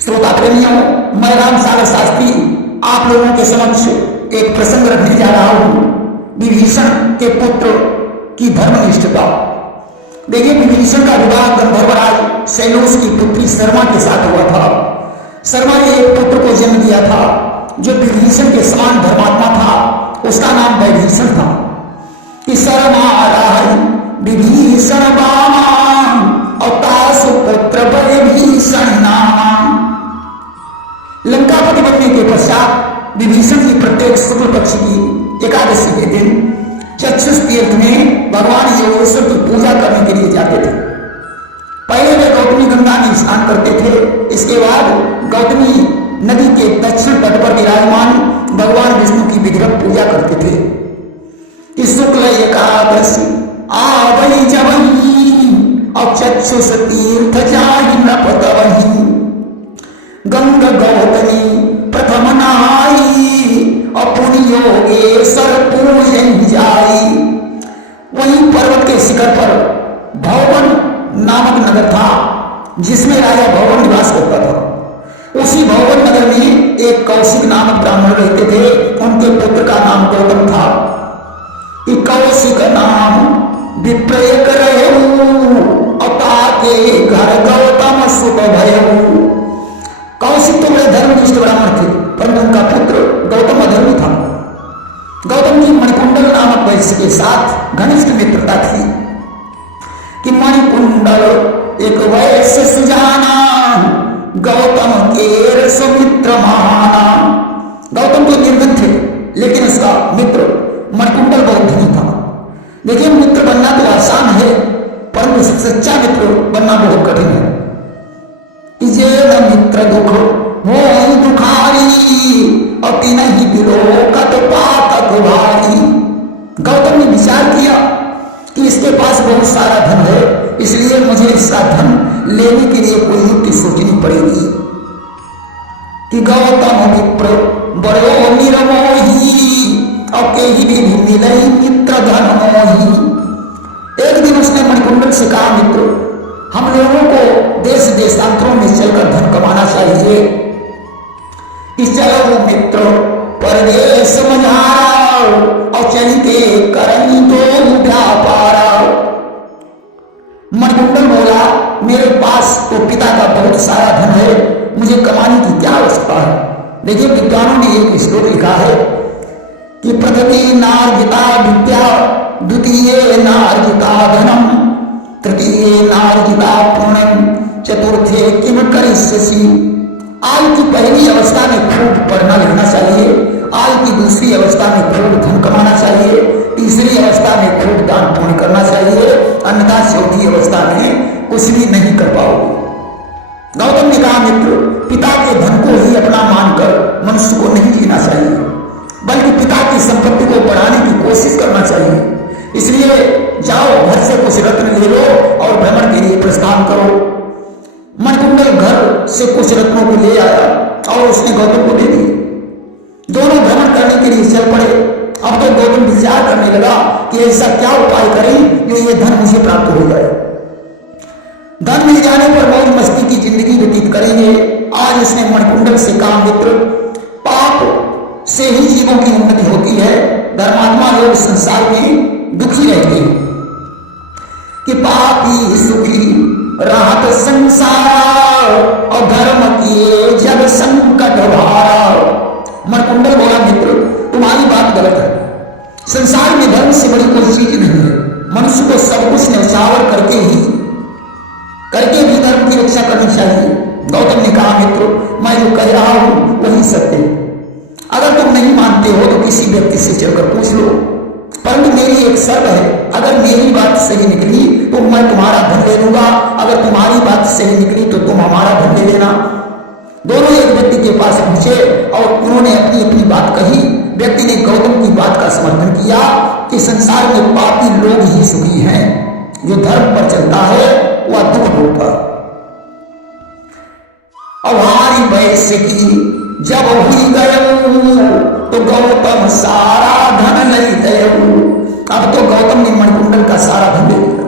श्रोता प्रेमियों, मैं राम सागर शास्त्री आप लोगों के समक्ष एक प्रसंग रखने जा रहा हूं। विभीषण के पुत्र की धर्मनिष्ठता। देखिए, विभीषण का विवाह गंधर्वराज शैलोष की पुत्री शर्मा के साथ हुआ था। शर्मा ने एक पुत्र को जन्म दिया था जो विभीषण के समान धर्मात्मा था। उसका नाम विभीषण था। कि शर्मा राय विभीषण बामा अवतार पुत्र विभीषण नामा। लंकापति बनने के पश्चात विभीषण की प्रत्येक शुक्ल पक्ष की एकादशी के दिन चक्षुष तीर्थ में भगवान योगेश्वर की पूजा करने के लिए जाते थे। पहले वे गौतमी गंगा में स्नान करते थे। इसके बाद गौतमी नदी के दक्षिण तट पर विराजमान भगवान विष्णु की विधिवत पूजा करते थे। कि शुक्ल एकादशी आवई जबही और चक्षुष तीर्थ जाहि नपतवही। गंग गौतमी प्रथम नहाई और पुण्य योगेश्वर पूजन जाई। वहीं पर्वत के शिखर पर भवन नामक नगर था जिसमें राजा भवन निवास करता था। उसी भवन नगर में एक कौशिक नामक ब्राह्मण रहते थे। उनके पुत्र का नाम गौतम था। कि कौशिक नाम विप्रयक के घर गौतम सुख भयऊ। कौशिक तो बड़े धर्मनिष्ठ ब्राह्मण थे, परंतु उनका पुत्र गौतम अधर्मी था। गौतम की मणिकुंडल नामक वैश्य के साथ घनिष्ठ मित्रता थी। कि मणिकुंडल एक वैश्य सुजाना गौतम के सुमित्र माना। गौतम तो निर्धन थे, लेकिन उसका मित्र मणिकुंडल बहुत धनी था। देखिए, मित्र बनना तो आसान है, परंतु सच्चा मित्र बनना बहुत कठिन है। जे मित्र दुख वो दुखारी अपनी नहीं बिलोकत पातक भारी। गौतम ने विचार किया कि इसके पास बहुत सारा धन है, इसलिए मुझे इसका धन लेने के लिए कोई युक्ति सोचनी पड़ेगी। कि गौतम मित्र बड़ो निरमोही और कहीं भी मिलई मित्र धन मोही। एक दिन उसने मणिकुंडल से कहा, मित्र, हम लोगों को देश देशांतरों में चलकर धन कमाना चाहिए। कि चलो मित्र परदेश मझाओ और चलते करें तो व्यापार। मणिकुंडल बोला, मेरे पास तो पिता का बहुत सारा धन है, मुझे कमाने की क्या आवश्यकता है। देखिए, विद्वानों ने एक श्लोक लिखा है कि प्रथमी नार्जिता विद्या द्वितीय नार्जिता धनम तृतीय नार्जिता पूर्णम चतुर्थे किम करिष्यसि। आय की पहली अवस्था में खूब पढ़ना लिखना चाहिए, आय की दूसरी अवस्था में खूब धन कमाना चाहिए, तीसरी अवस्था में खूब दान पुण्य करना चाहिए, अन्यथा चौथी अवस्था में कुछ भी नहीं कर पाओगे। गौतम ने कहा, मित्र, पिता के धन को ही अपना मानकर मनुष्य को नहीं जीना चाहिए, बल्कि पिता की संपत्ति को बढ़ाने की कोशिश करना चाहिए। इसलिए जाओ, घर से कुछ रत्न ले लो और भ्रमण के लिए प्रस्थान करो। मणिकुंडल घर से कुछ रत्नों को ले आया और उसने गौतम को दे दिए। दोनों भ्रमण करने के लिए चल पड़े। अब तो गौतम विचार करने लगा कि ऐसा क्या उपाय करें जो ये धन मुझे प्राप्त हो जाए। धन मिल जाने पर मौज मस्ती की जिंदगी व्यतीत करेंगे। आज उसने मणिकुंडल से कहा, मित्र, पाप से ही जीवों की उन्नति होती है। धर्मात्मा लोग संसार में दुखी रहते हैं। कि पापी सुखी राहत संसार और धर्म किए जब संकट भारा। मणिकुंडल बोला, मित्र, तुम्हारी बात गलत है। संसार में धर्म से बड़ी कोई चीज नहीं है। मनुष्य को सब कुछ न्यौछावर करके भी धर्म की रक्षा करनी चाहिए। गौतम ने कहा, मित्र, मैं जो कह रहा हूं वही सत्य है। अगर तुम नहीं मानते हो तो किसी व्यक्ति से चलकर पूछ लो, परंतु मेरी एक शर्त है, अगर मेरी बात सही निकली तो मैं तुम्हारा धन ले लूंगा, अगर तुम्हारी बात सही निकली तो तुम हमारा धन ले लेना। दोनों एक व्यक्ति के पास पहुंचे और उन्होंने अपनी अपनी बात कही। व्यक्ति ने गौतम की बात का समर्थन किया कि संसार में पापी लोग ही सुखी हैं, जो धर्म पर चलता है वह दुख भोगता। अभारी वैश्य की जब हुई गयऊ तो गौतम सारा धन नहीं दयऊ। अब तो गौतम ने मणिकुंडल का सारा धन ले लिया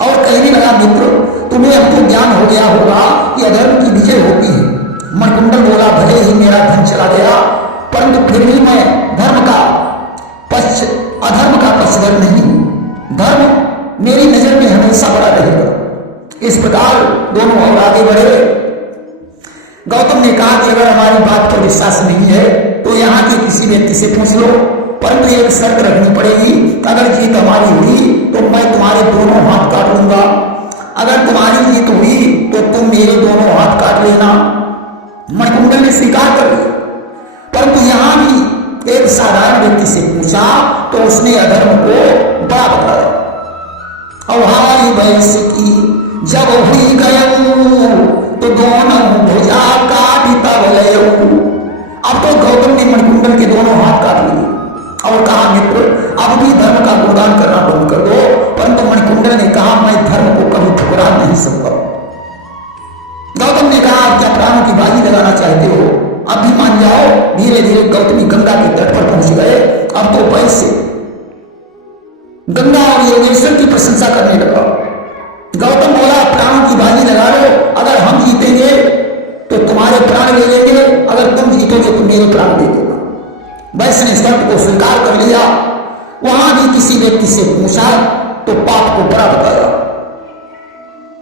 और कहने लगा, मित्र, तुम्हें अब तो ज्ञान हो गया होगा कि अधर्म की विजय होती है। मणिकुंडल बोला, भले ही मेरा धन चला गया परंतु फिर भी मैं धर्म का पक्ष अधर्म का पक्षधर नहीं हूं। धर्म मेरी नजर में हमेशा बड़ा रहेगा। इस प्रकार दोनों और आगे बढ़े। गौतम ने कहा कि अगर हमारी बात पर विश्वास नहीं है तो यहाँ के किसी व्यक्ति से पूछ लो, परंतु एक शर्त रखनी पड़ेगी। अगर जीत हमारी हुई तो मैं तुम्हारे दोनों हाथ काट लूंगा, अगर तुम्हारी जीत हुई तो तुम मेरे दोनों हाथ काट लेना। मणिकुंडल ने स्वीकार कर लिया, परंतु यहाँ भी एक साधारण व्यक्ति से पूछा तो उसने अधर्म को बड़ा बताया। अभाई वैश्य की जब हुई गयऊ तो दोनों भुजा काटी तब लयऊ। अब तो गौतम ने मणिकुंडल के दोनों हाथ काट लिए और कहा, मित्र अब भी धर्म का गुणगान करना बंद कर दो। परंतु मणिकुंडल ने कहा, मैं धर्म को कभी ठुकरा नहीं सकता। गौतम ने कहा, क्या प्राणों की बाजी लगाना चाहते हो? अब भी मान जाओ। धीरे धीरे गौतमी गंगा के तट पर पहुंच गए। अब तो वैश्य गंगा और योगेश्वर की प्रशंसा करने लगा। गौतम बोला, प्राणों की बाजी लगा लो, अगर हम जीतेंगे तो तुम्हारे प्राण ले लेंगे, अगर तुम जीतोगे तो मेरे प्राण ले लेगा। वैश्य ने शर्त को स्वीकार कर लिया। वहां भी किसी व्यक्ति से पूछा तो पाप को बड़ा बताया।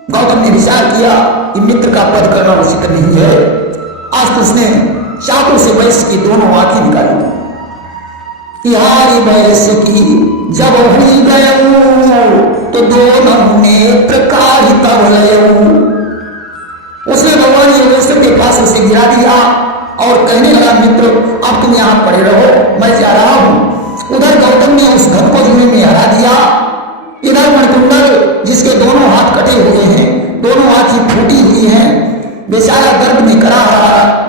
गौतम ने विचार किया कि मित्र का पद करना उचित नहीं है। आज तो उसने चाकू से वैश्य की दोनों आंखें निकाली। यारी वैश्य की जब हुई गयऊ तो दोनों नेत्र काढ़ी तब लयऊ। उसने भगवान योगेश्वर के पास उसे गिरा दिया और कहने लगा, मित्र अब तुम यहां पड़े रहो, मैं जा रहा हूं। उधर गौतम ने उस घन को जुए में हरा दिया। इधर मणिकुंडल जिसके दोनों हाथ कटे हुए हैं, दोनों आंखें फूटी हुई हैं, बेचारा दर्द में करा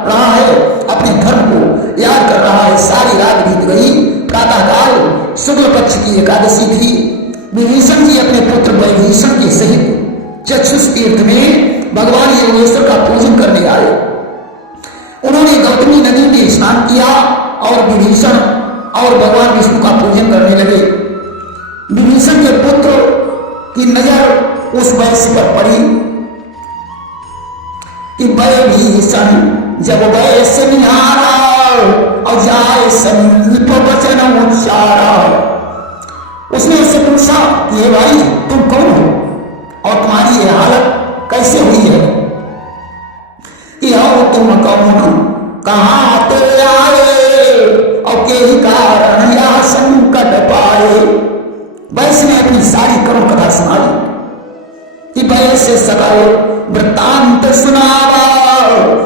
रहा है, अपने धर्म को याद कर रहा है। सारी रात बीत गई। प्रातःकाल शुक्ल पक्ष की एकादशी थी। विभीषण जी अपने पुत्र विभीषण के सहित चक्षुष तीर्थ में भगवान योगेश्वर का पूजन करने आए। उन्होंने गौतमी नदी में स्नान किया और विभीषण और भगवान विष्णु का पूजन करने लगे। विभीषण के पुत्र की नजर उस वैश्य पर पड़ी कि विभीषण जब वैश्य निहारा और जाए समीप वचन उच्चारा। उसने उससे पूछा, ये भाई तुम कौन हो और तुम्हारी ये हालत कैसे हुई है? कि आओ तुम कौन, कहां ते आए और के ही कारण यह संकट पाए। वैश्य ने अपनी सारी करुण कथा सुनाई कि वैश्य सकल वृत्तांत सुनावा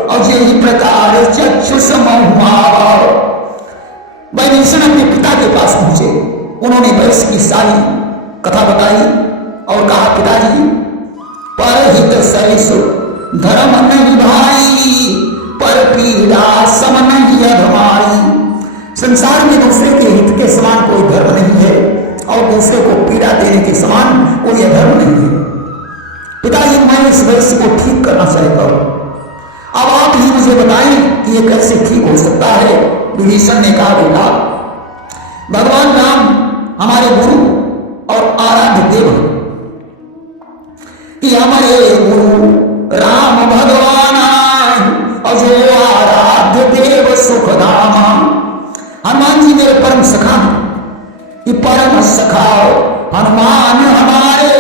और यही प्रकार चक्षुष महुआवा। विभीषण अपने पिता के पास पहुंचे। उन्होंने वैश्य की सारी कथा बताई और कहा, पिताजी परहित सरिसु धर्म नहीं भाई, पर पीड़ा सम नहीं अधमाई। संसार में दूसरे के हित के समान कोई धर्म नहीं है और दूसरे को पीड़ा देने के समान कोई अधर्म नहीं है। पिताजी मैं इस वैश्य को ठीक करना चाहता हूं, अब आप ही मुझे बताएं कि ये कैसे ठीक हो सकता है। विभीषण ने कहा, बेटा भगवान राम हमारे गुरु और आराध्य देव हैं कि हमारे गुरु राम भगवान और जो आराध्य देव सुखधाम। हनुमान जी मेरे परम सखा हैं कि परम सखा हनुमान हमारे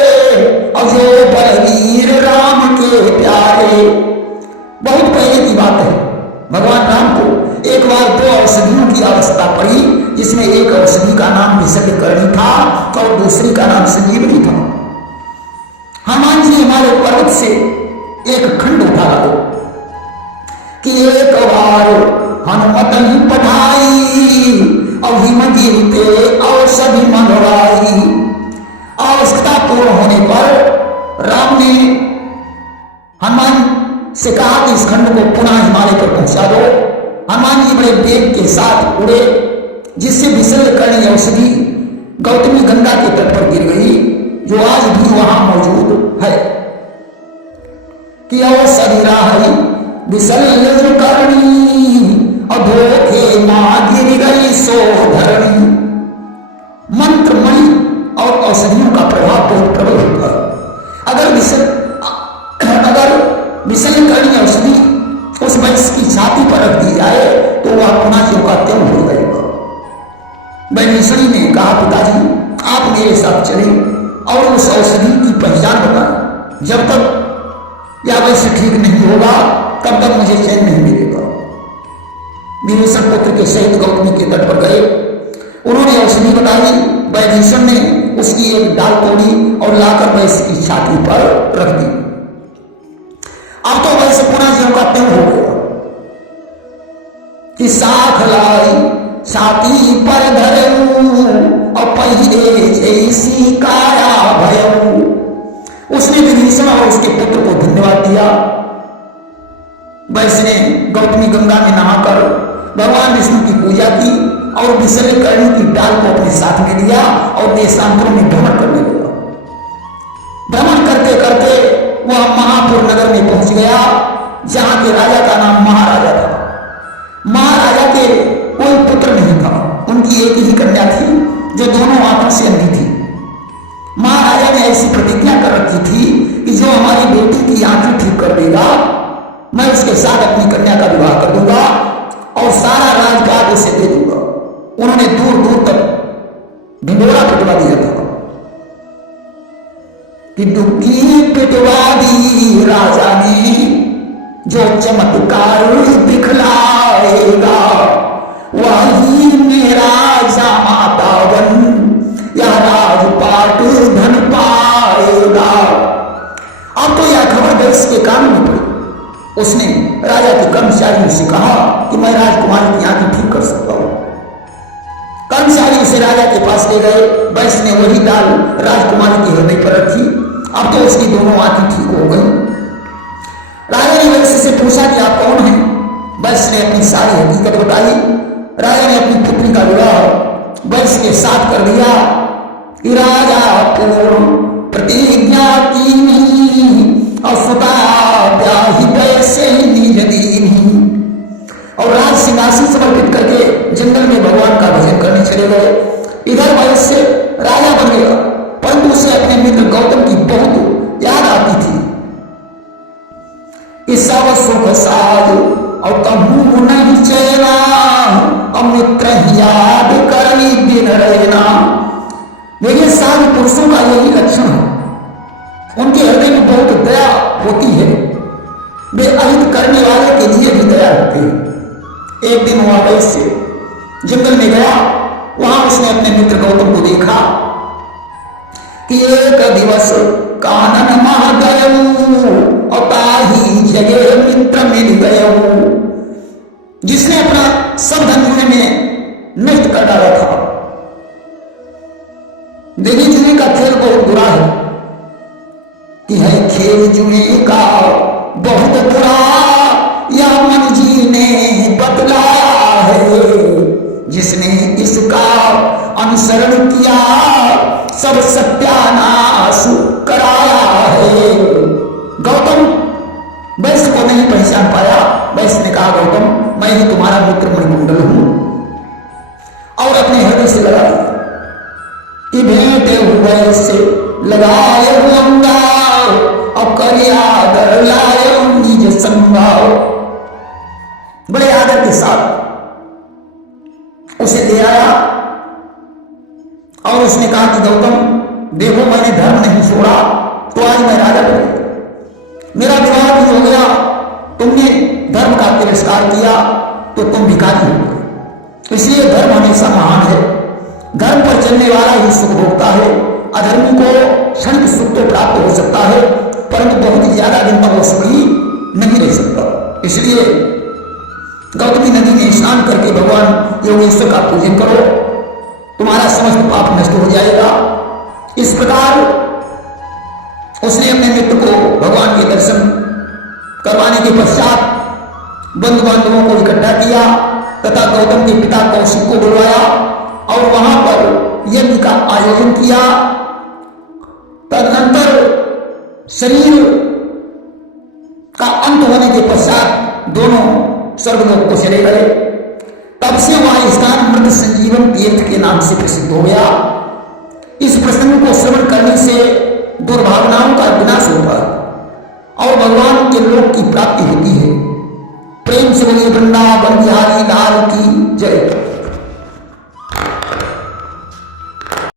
और जो बलवीर राम के प्यारे। बहुत पहले की बात है, भगवान राम को एक बार 2 औषधियों की आवश्यकता पड़ी, जिसमें एक औषधि का नाम विषयकरणी था और दूसरी का नाम संजीवनी था। हनुमान जी हिमालय पर्वत से एक खंड उठा लो कि एक बार हनुमत ही पठाई और हिमगिरी पे औषधि मंगवाई। आवश्यकता पूर्ण होने पर राम ने हनुमान से कहा कि इस खंड को पुनः हिमालय पर पहुंचा दो। हनुमान जी बड़े वेग के साथ उड़े, जिससे विषयकरणी औषधि गौतमी गंगा के तट पर गिर गई, जो आज भी वहां मौजूद है। कि औषधि राही विषयकरणी और धोखे मां गिर गई सो धरणी। मंत्र मणि और औषधियों का प्रभाव बहुत प्रबल होता है। अगर विषयकरणी औषधि उस वैश्य की छाती पर रख दी जाए तो वह पुनः ज्यों का त्यों हो जाएगा। वैभीषणी ने कहा, पिताजी आप मेरे साथ चले और उस औषधि की पहचान बताएं। जब तक या वैसे ठीक नहीं होगा तब तक मुझे चैन नहीं मिलेगा। विभीषण पुत्र के सहित गौतमी के तट पर गए। उन्होंने औषधि बताई। वैभीषण ने उसकी एक डाल तोड़ी और लाकर वैश्य की छाती पर रख दी। अब तो वैश्य पुनः ज्यों का त्यों हो गया कि साख लाई छाती पर धरऊं और पहिले जैसी काया भयऊ। उसने विभीषण और उसके पुत्र को धन्यवाद दिया। वैश्य ने गौतमी गंगा में नहाकर भगवान विष्णु की पूजा की और विषयकर्णी की डाल को अपने साथ में लिया और देशांतरों में भ्रमण करने लगा। भ्रमण करते करते वह महापुर नगर में पहुंच गया, जहां के राजा का नाम महाराजा था। महाराजा के कोई पुत्र नहीं था, उनकी एक ही कन्या थी जो दोनों आंखों से अंधी थी। महाराजा ने ऐसी प्रतिज्ञा कर रखी थी कि जो हमारी बेटी की आंखें ठीक कर देगा मैं उसके साथ अपनी कन्या का विवाह कर दूंगा और सारा राजकाज उसे दे दूंगा। उन्होंने दूर दूर तक ढिंडोरा पिटवा दिया था कि डुबकी पिटवा दी राजा ने, जो चमत्कार दिखलाएगा वही मेरा जामाता बन या राजपाट धन पाएगा। अब तो यह खबर देश के कान में पड़ी। उसने राजा के कर्मचारियों से कहा कि मैं राजकुमारी की आंखें ठीक कर सकता हूं। कर्मचारी उसे राजा के पास ले गए। वैश्य ने वही डाल राजकुमारी के हृदय पर रखी। अब तो उसकी दोनों आंखें ठीक हो गई। राजा ने वैश्य से पूछा कि आप कौन हैं? वैश्य ने अपनी सारी हकीकत बताई। राजा ने अपनी पुत्री का विवाह वैश्य के साथ कर दिया कि राजा पूर्ण प्रतिज्ञा की और सुता ब्याही वैसे ही निज दीनी, और राज सिंहासन समर्पित करके जंगल में भगवान का भजन करने चले गए। इधर वैश्य राजा बन गया, परंतु उसे अपने मित्र गौतम की बहुत याद आती थी। इस सब सुख साज और तमु नहीं चैना, और मित्र याद करनी दिन रहना। देखिए साधु पुरुषों का यही लक्षण है, उनके हृदय में बहुत दया होती है। वे अहित करने वाले के लिए भी दया होती है। एक दिन वह वैश्य जंगल में गया। वहां उसने अपने मित्र गौतम को देखा कि एक दिवस कानन मह गयऊ और ताही जगह मित्र मिल गयऊ, जिसने अपना सब धन जुए में नष्ट कर डाला था। देखिए जुए का खेल बहुत बुरा है कि है खेल जुए का बहुत बुरा, या मन जी ने बतलाया है। जिसने इसका अनुसरण किया सब सत्यानाश कराया है। गौतम वैश्य को नहीं पहचान पाया। वैश्य ने कहा, गौतम मैं ही तुम्हारा मित्र मणिकुंडल हूं, और अपने हृदय से लगा दिया कि भेंटे हुए से लगाए हुआ और करिया आदर लाए निज संगाओ। बड़े आदर के साथ उसे ले आया और उसने कहा कि गौतम देखो मैंने धर्म नहीं छोड़ा तो आज मैं राजा बन गया। मेरा विवाह भी हो गया, तुमने धर्म का तिरस्कार किया तो तुम भिखारी हो गए। इसलिए धर्म हमेशा महान है। धर्म पर चलने वाला ही सुख भोगता है। अधर्मी को क्षणिक सुख तो प्राप्त हो सकता है, परंतु बहुत ही ज्यादा दिन तक वो सुखी नहीं रह सकता। इसलिए गौतमी नदी में स्नान करके भगवान योगेश्वर का पूजन करो, तुम्हारा समस्त पाप नष्ट हो जाएगा। इस प्रकार उसने अपने मित्र को भगवान के दर्शन करवाने के पश्चात बंधु बांधवों को इकट्ठा किया तथा गौतम के पिता कौशिक को बुलवाया और वहां पर यज्ञ का आयोजन किया। तदनंतर शरीर का अंत होने के पश्चात दोनों स्वर्गलोक को चले गए। तब से वह स्थान मृत संजीवन तीर्थ के नाम से प्रसिद्ध हो गया। इस प्रसंग को श्रवण करने से दुर्भावनाओं का विनाश होता है और भगवान के लोक की प्राप्ति होती है। प्रेम से बोलिए वृंदावन बिहारी लाल की